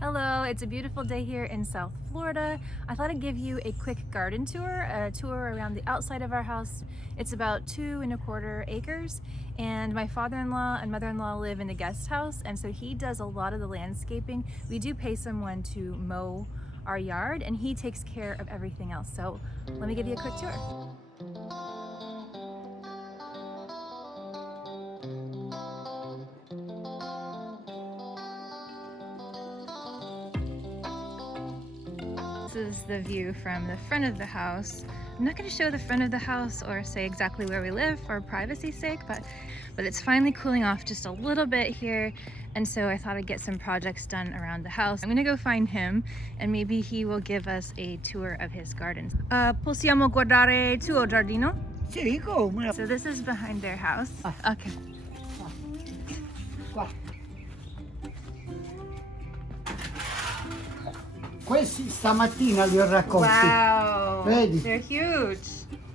Hello, it's a beautiful day here in South Florida. I thought I'd give you a quick garden tour, a tour around the outside of our house. It's about 2¼ acres, and my father-in-law and mother-in-law live in the guest house, and so he does a lot of the landscaping. We do pay someone to mow our yard, and he takes care of everything else. So let me give you a quick tour. This is the view from the front of the house. I'm not going to show the front of the house or say exactly where we live for privacy's sake, but it's finally cooling off just a little bit here, and so I thought I'd get some projects done around the house. I'm going to go find him, and maybe he will give us a tour of his garden. Possiamo guardare il tuo giardino? Sì, come? So this is behind their house. Okay. Qua. Questi stamattina li ho raccolti. Wow, Vedi? they're huge.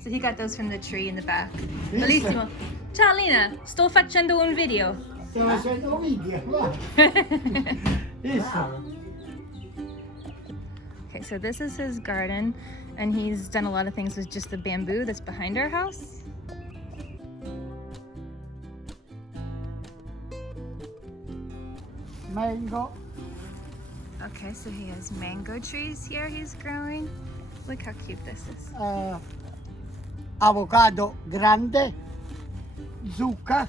So he got those from the tree in the back. Yes. Bellissimo. Ciao Lina, sto facendo un video. Stiamo facendo un video, guarda. Okay, so this is his garden, and he's done a lot of things with just the bamboo that's behind our house. Mango. Okay, so he has mango trees here he's growing. Look how cute this is. Avocado grande. Zucca.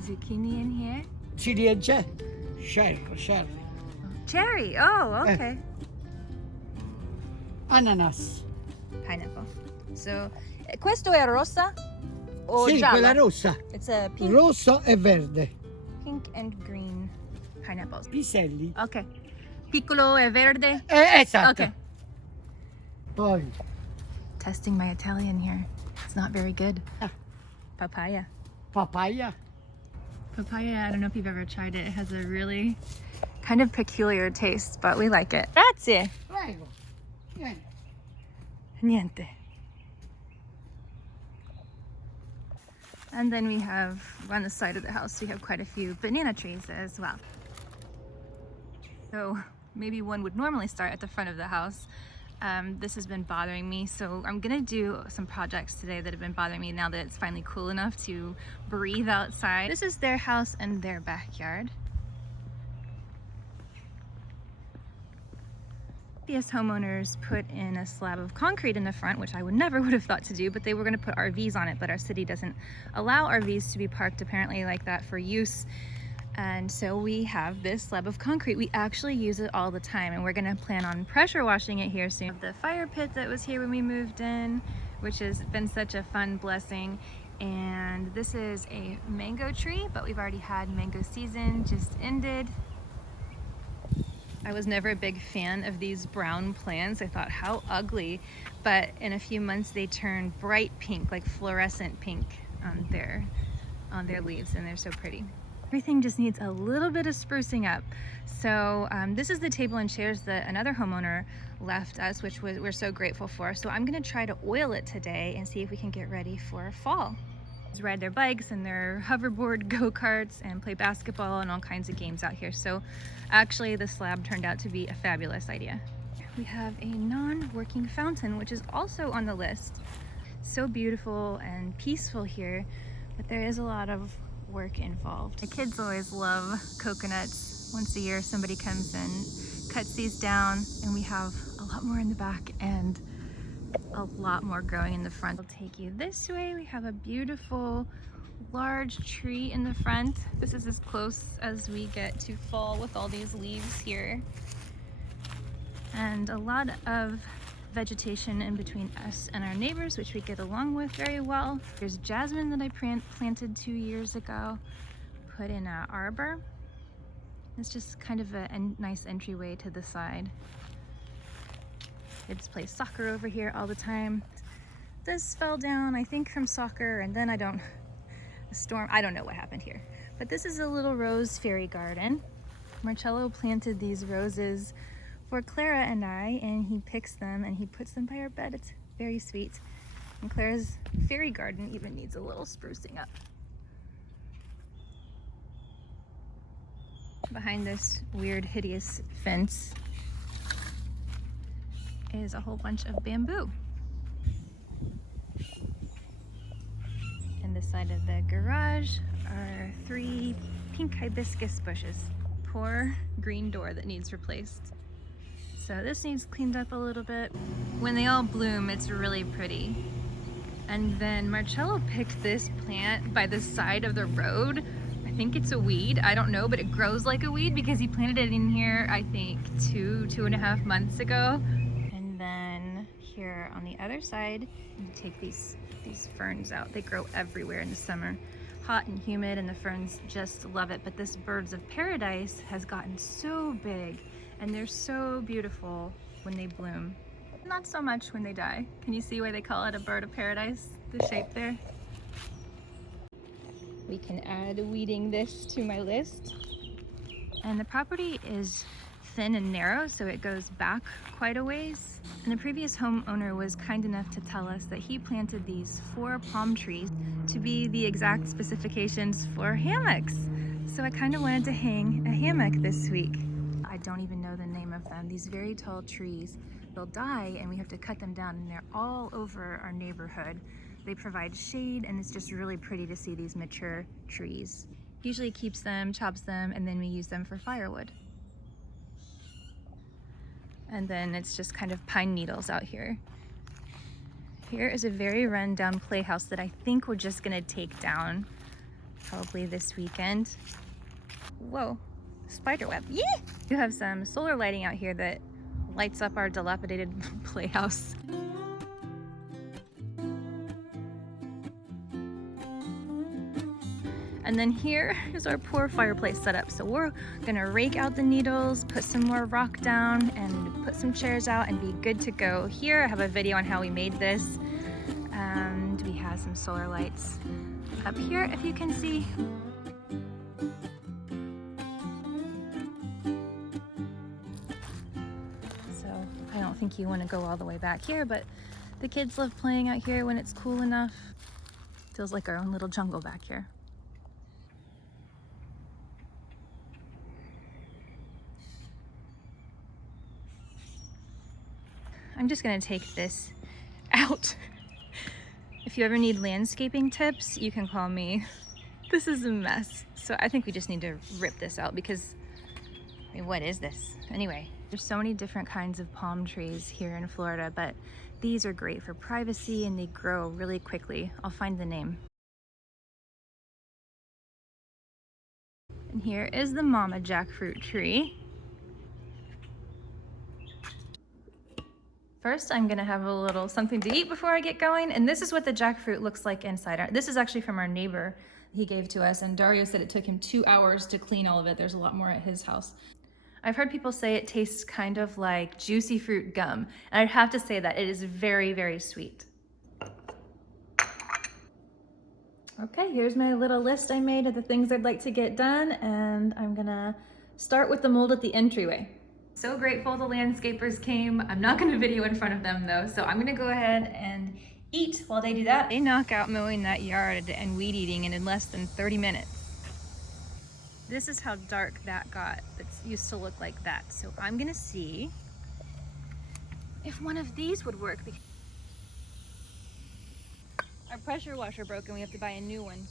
Zucchini in here. Ciliegie. Sherry. Cherry, oh, okay. Ananas. Pineapple. So, questo è rossa o Sì, gialla? quella rossa. It's a pink, Rosso e verde. pink and green pineapples. Piselli. Okay. Piccolo e verde. Esatto. Okay. Poi. Testing my Italian here. It's not very good. Ah. Papaya. Papaya. Papaya, I don't know if you've ever tried it. It has a really kind of peculiar taste, but we like it. Grazie. Prego. Vieni. Niente. And then we have, on the side of the house, we have quite a few banana trees as well. So maybe one would normally start at the front of the house. This has been bothering me, so I'm gonna do some projects today that have been bothering me now that it's finally cool enough to breathe outside. This is their house and their backyard. Previous homeowners put in a slab of concrete in the front, which I would have thought to do, but they were going to put RVs on it, but our city doesn't allow RVs to be parked apparently like that for use. And so we have this slab of concrete. We actually use it all the time, and we're going to plan on pressure washing it here soon. The fire pit that was here when we moved in, which has been such a fun blessing. And this is a mango tree, but we've already had mango season, just ended. I was never a big fan of these brown plants. I thought, how ugly. But in a few months they turn bright pink, like fluorescent pink on their leaves, and they're so pretty. Everything just needs a little bit of sprucing up. So this is the table and chairs that another homeowner left us, which we're so grateful for. So I'm gonna try to oil it today and see if we can get ready for fall. Ride their bikes and their hoverboard go-karts and play basketball and all kinds of games out here. So actually the slab turned out to be a fabulous idea. We have a non-working fountain, which is also on the list. So beautiful and peaceful here, but there is a lot of work involved. The kids always love coconuts. Once a year somebody comes and cuts these down, and we have a lot more in the back and a lot more growing in the front. I'll take you this way. We have a beautiful large tree in the front. This is as close as we get to fall with all these leaves here. And a lot of vegetation in between us and our neighbors, which we get along with very well. There's jasmine that I planted 2 years ago, put in an arbor. It's just kind of a nice entryway to the side. Kids play soccer over here all the time. This fell down, I think, from soccer, and then a storm, I don't know what happened here. But this is a little rose fairy garden. Marcello planted these roses for Clara and I, and he picks them and he puts them by our bed. It's very sweet. And Clara's fairy garden even needs a little sprucing up. Behind this weird, hideous fence is a whole bunch of bamboo. And the side of the garage are 3 pink hibiscus bushes. Poor green door that needs replaced. So this needs cleaned up a little bit. When they all bloom, it's really pretty. And then Marcello picked this plant by the side of the road. I think it's a weed, I don't know, but it grows like a weed because he planted it in here, I think 2.5 months ago. And then here on the other side, you take these ferns out. They grow everywhere in the summer. Hot and humid, and the ferns just love it. But this birds of paradise has gotten so big, and they're so beautiful when they bloom. Not so much when they die. Can you see why they call it a bird of paradise? The shape there. We can add weeding this to my list. And the property is thin and narrow, so it goes back quite a ways. And the previous homeowner was kind enough to tell us that he planted these 4 palm trees to be the exact specifications for hammocks. So I kind of wanted to hang a hammock this week. I don't even know the name of them. These very tall trees, they'll die and we have to cut them down, and they're all over our neighborhood. They provide shade, and it's just really pretty to see these mature trees. Usually keeps them, chops them, and then we use them for firewood. And then it's just kind of pine needles out here. Here is a very run-down playhouse that I think we're just gonna take down probably this weekend. Whoa, spider web, yeah! You have some solar lighting out here that lights up our dilapidated playhouse. And then here is our poor fireplace setup. So we're gonna rake out the needles, put some more rock down, and put some chairs out and be good to go. Here I have a video on how we made this. And we have some solar lights up here, if you can see. So I don't think you wanna go all the way back here, but the kids love playing out here when it's cool enough. Feels like our own little jungle back here. I'm just gonna take this out. If you ever need landscaping tips, you can call me. This is a mess. So I think we just need to rip this out because, I mean, what is this? Anyway, there's so many different kinds of palm trees here in Florida, but these are great for privacy and they grow really quickly. I'll find the name. And here is the mama jackfruit tree. First, I'm gonna have a little something to eat before I get going, and this is what the jackfruit looks like inside. This is actually from our neighbor he gave to us, and Dario said it took him 2 hours to clean all of it. There's a lot more at his house. I've heard people say it tastes kind of like juicy fruit gum, and I'd have to say that it is very, very sweet. Okay, here's my little list I made of the things I'd like to get done, and I'm gonna start with the mold at the entryway. So grateful the landscapers came. I'm not gonna video in front of them though, so I'm gonna go ahead and eat while they do that. They knock out mowing that yard and weed eating in less than 30 minutes. This is how dark that got. It used to look like that. So I'm gonna see if one of these would work. Our pressure washer broke and we have to buy a new one.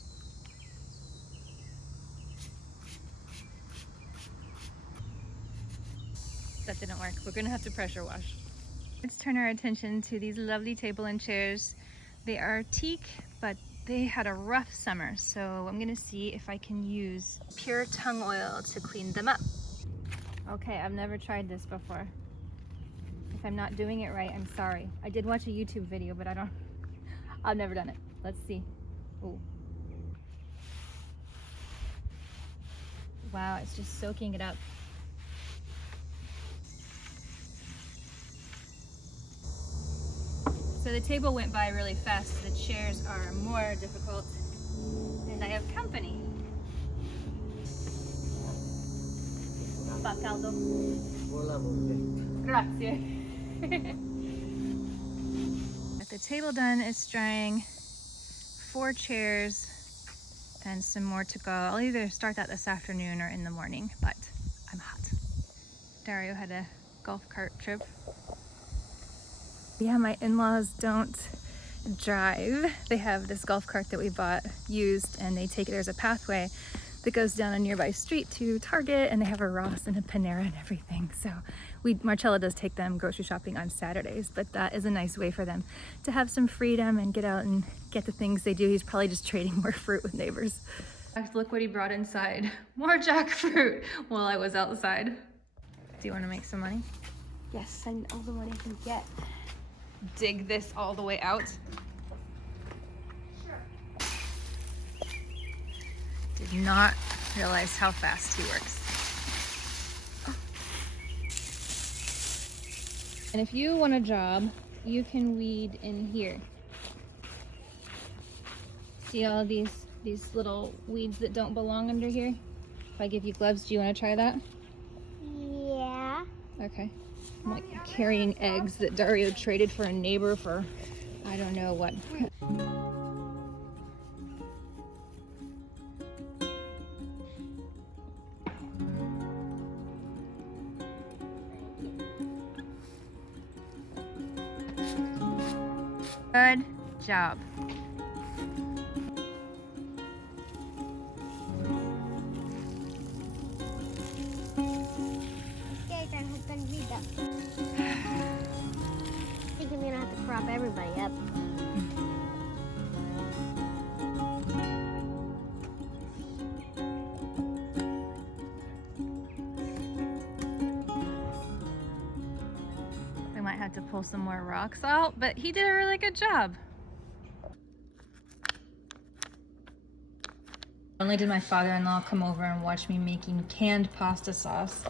That didn't work. We're gonna have to pressure wash. Let's turn our attention to these lovely table and chairs. They are teak, but they had a rough summer, so I'm gonna see if I can use pure tung oil to clean them up. Okay, I've never tried this before. If I'm not doing it right, I'm sorry. I did watch a YouTube video, but I've never done it. Let's see. Ooh. Wow, it's just soaking it up. So the table went by really fast. The chairs are more difficult, and I have company. Fa caldo. Grazie. Got the table done, it's drying. 4 chairs and some more to go. I'll either start that this afternoon or in the morning, but I'm hot. Dario had a golf cart trip. Yeah, my in-laws don't drive. They have this golf cart that we bought used, and they take it. There's a pathway that goes down a nearby street to Target, and they have a Ross and a Panera and everything. So Marcella does take them grocery shopping on Saturdays, but that is a nice way for them to have some freedom and get out and get the things they do. He's probably just trading more fruit with neighbors. Look what he brought inside. More jackfruit while I was outside. Do you want to make some money? Yes, I need all the money I can get. Dig this all the way out? Did not realize how fast he works. And if you want a job, you can weed in here. See all these little weeds that don't belong under here? If I give you gloves, do you want to try that? Yeah. Okay. I'm like carrying eggs that Dario traded for a neighbor for I don't know what. Good job. I think I'm gonna have to prop everybody up. We might have to pull some more rocks out, but he did a really good job. Only did my father-in-law come over and watch me making canned pasta sauce.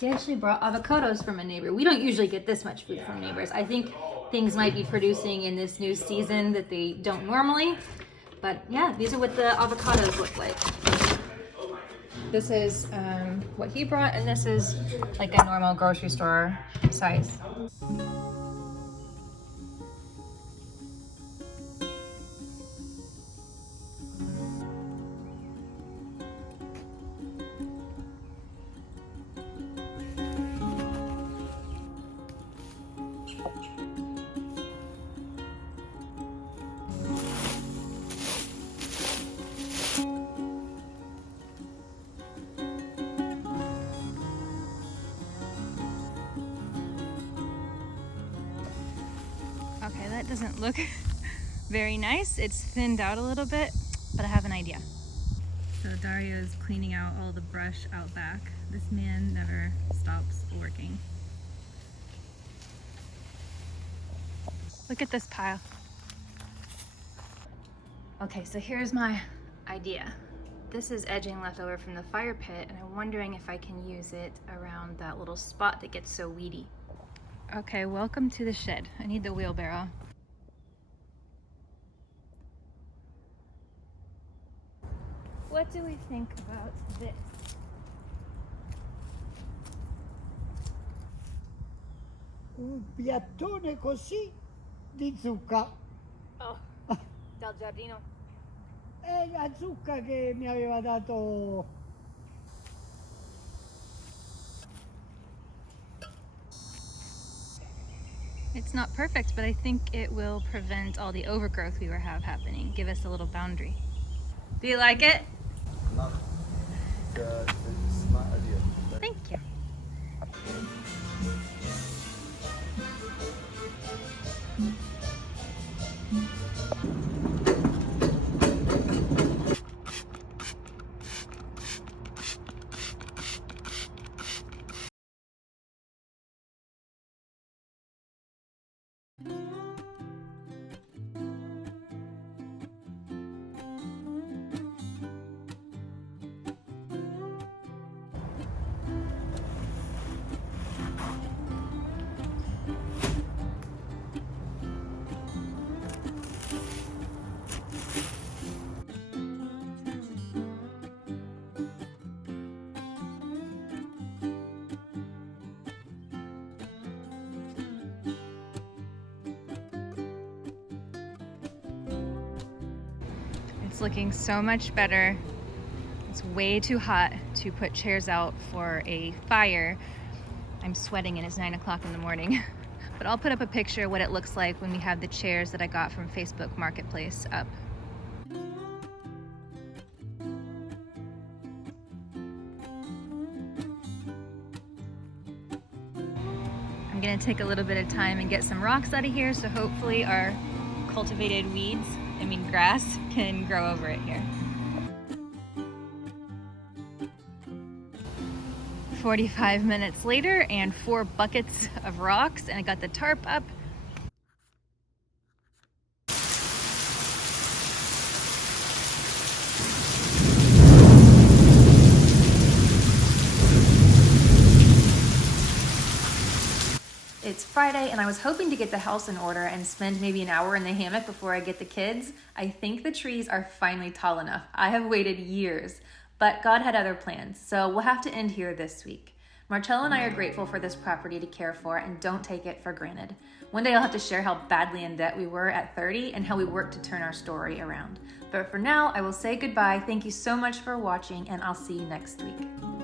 He actually brought avocados from a neighbor. We don't usually get this much food from neighbors. I think things might be producing in this new season that they don't normally. But yeah, these are what the avocados look like. This is what he brought, and this is like a normal grocery store size. Okay, that doesn't look very nice. It's thinned out a little bit, but I have an idea. So Dario is cleaning out all the brush out back. This man never stops working. Look at this pile. Okay, so here's my idea. This is edging left over from the fire pit, and I'm wondering if I can use it around that little spot that gets so weedy. Okay, welcome to the shed. I need the wheelbarrow. What do we think about this? Un piattone così di zucca. Oh, dal giardino. È la zucca che mi aveva dato. It's not perfect, but I think it will prevent all the overgrowth we have happening. Give us a little boundary. Do you like it? No. It's a smart idea. Thank you. It's looking so much better. It's way too hot to put chairs out for a fire. I'm sweating and it's 9 o'clock in the morning. But I'll put up a picture of what it looks like when we have the chairs that I got from Facebook Marketplace up. I'm gonna take a little bit of time and get some rocks out of here, so hopefully our cultivated grass can grow over it here. 45 minutes later and 4 buckets of rocks, and I got the tarp up. It's Friday and I was hoping to get the house in order and spend maybe an hour in the hammock before I get the kids. I think the trees are finally tall enough. I have waited years, but God had other plans, so we'll have to end here this week. Marcello and I are grateful for this property to care for and don't take it for granted. One day I'll have to share how badly in debt we were at 30 and how we worked to turn our story around. But for now, I will say goodbye. Thank you so much for watching, and I'll see you next week.